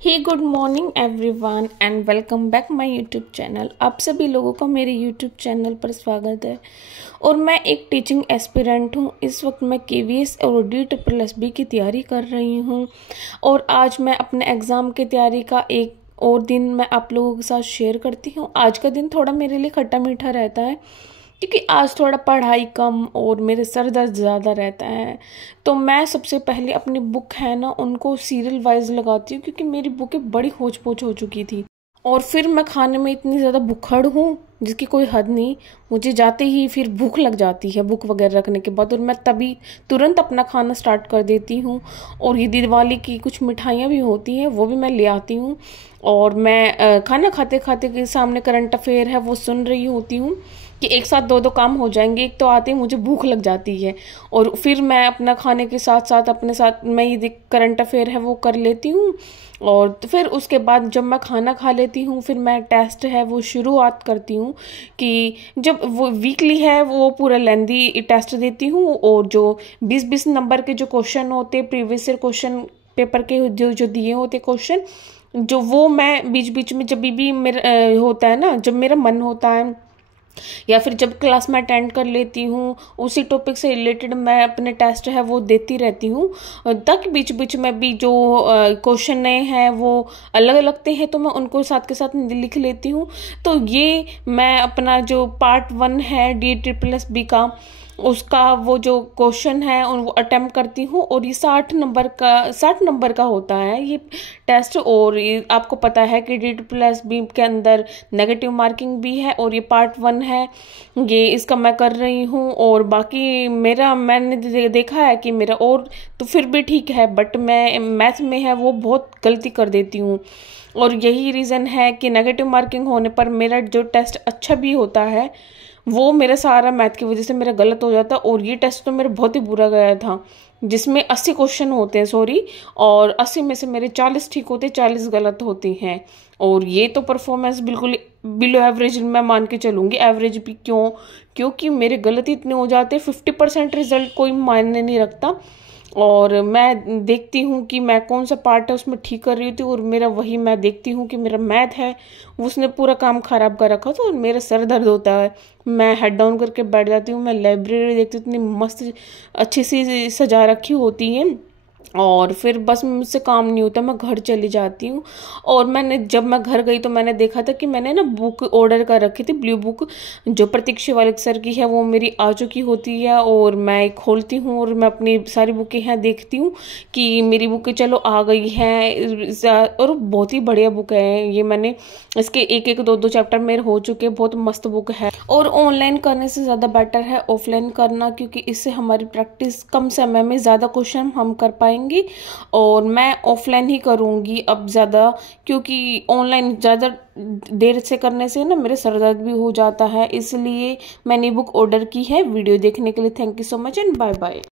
Hey good morning everyone and welcome back my YouTube channel. आप सभी लोगों का मेरे यूट्यूब चैनल पर स्वागत है। और मैं एक टीचिंग एस्पिरेंट हूँ। इस वक्त मैं केवीएस और DSSB की तैयारी कर रही हूँ और आज मैं अपने एग्ज़ाम की तैयारी का एक और दिन मैं आप लोगों के साथ शेयर करती हूँ। आज का दिन थोड़ा मेरे लिए खट्टा मीठा रहता है क्योंकि आज थोड़ा पढ़ाई कम और मेरे सर दर्द ज़्यादा रहता है। तो मैं सबसे पहले अपनी बुक है ना उनको सीरियल वाइज लगाती हूँ क्योंकि मेरी बुकें बड़ी होच पोच हो चुकी थी। और फिर मैं खाने में इतनी ज़्यादा भुक्खड़ हूँ जिसकी कोई हद नहीं। मुझे जाते ही फिर भूख लग जाती है बुक वगैरह रखने के बाद और मैं तभी तुरंत अपना खाना स्टार्ट कर देती हूँ। और ये दिवाली की कुछ मिठाइयाँ भी होती हैं वो भी मैं ले आती हूँ और मैं खाना खाते खाते के सामने करंट अफेयर है वो सुन रही होती हूँ कि एक साथ दो दो काम हो जाएंगे। एक तो आते ही मुझे भूख लग जाती है और फिर मैं अपना खाने के साथ साथ अपने साथ मैं ये करंट अफेयर है वो कर लेती हूँ। और फिर उसके बाद जब मैं खाना खा लेती हूँ फिर मैं टेस्ट है वो शुरुआत करती हूँ कि जब वो वीकली है वो पूरा लेंदी टेस्ट देती हूँ। और जो 20-20 नंबर के जो क्वेश्चन होते प्रीवियस ईयर क्वेश्चन पेपर के जो दिए होते क्वेश्चन जो वो मैं बीच बीच में जब भी मेरा होता है ना जब मेरा मन होता है या फिर जब क्लास में अटेंड कर लेती हूँ उसी टॉपिक से रिलेटेड मैं अपने टेस्ट है वो देती रहती हूँ। तक बीच बीच में भी जो क्वेश्चन नए हैं वो अलग अलग लगते हैं तो मैं उनको साथ के साथ लिख लेती हूँ। तो ये मैं अपना जो पार्ट 1 है DSSB का उसका वो जो क्वेश्चन है वो अटेम्प्ट करती हूँ। और ये 60 नंबर का होता है ये टेस्ट। और ये आपको पता है कि DSSB के अंदर नेगेटिव मार्किंग भी है और ये पार्ट 1 है ये इसका मैं कर रही हूँ। और बाकी मेरा मैंने देखा है कि मेरा और तो फिर भी ठीक है बट मैं मैथ में है वो बहुत गलती कर देती हूँ। और यही रीज़न है कि नेगेटिव मार्किंग होने पर मेरा जो टेस्ट अच्छा भी होता है वो मेरा सारा मैथ की वजह से मेरा गलत हो जाता। और ये टेस्ट तो मेरा बहुत ही बुरा गया था जिसमें 80 क्वेश्चन होते हैं सॉरी और 80 में से मेरे 40 ठीक होते 40 गलत होते हैं। और ये तो परफॉर्मेंस बिल्कुल बिलो एवरेज मैं मान के चलूँगी। एवरेज भी क्योंकि मेरे गलती इतने हो जाते 50% रिजल्ट कोई मायने नहीं रखता। और मैं देखती हूँ कि मैं कौन सा पार्ट है उसमें ठीक कर रही थी और मेरा वही मैं देखती हूँ कि मेरा मैथ है उसने पूरा काम खराब कर रखा था और मेरा सर दर्द होता है। मैं हेड डाउन करके बैठ जाती हूँ। मैं लाइब्रेरी देखती हूँ इतनी मस्त अच्छी सी सजा रखी होती है और फिर बस मुझसे काम नहीं होता मैं घर चली जाती हूँ। और जब मैं घर गई तो मैंने देखा था कि मैंने ना बुक ऑर्डर कर रखी थी ब्लू बुक जो प्रतीक्षा वाले सर की है वो मेरी आ चुकी होती है। और मैं खोलती हूँ और मैं अपनी सारी बुकें हैं देखती हूँ कि मेरी बुकें चलो आ गई हैं। और बहुत ही बढ़िया बुक है ये मैंने इसके एक दो चैप्टर मेरे हो चुके बहुत मस्त बुक है। और ऑनलाइन करने से ज़्यादा बेटर है ऑफलाइन करना क्योंकि इससे हमारी प्रैक्टिस कम समय में ज़्यादा क्वेश्चन हम कर पाएंगे। और मैं ऑफलाइन ही करूंगी अब ज़्यादा क्योंकि ऑनलाइन ज़्यादा देर से करने से ना मेरे सर दर्द भी हो जाता है। इसलिए मैंने बुक ऑर्डर की है। वीडियो देखने के लिए thank you so much and bye bye.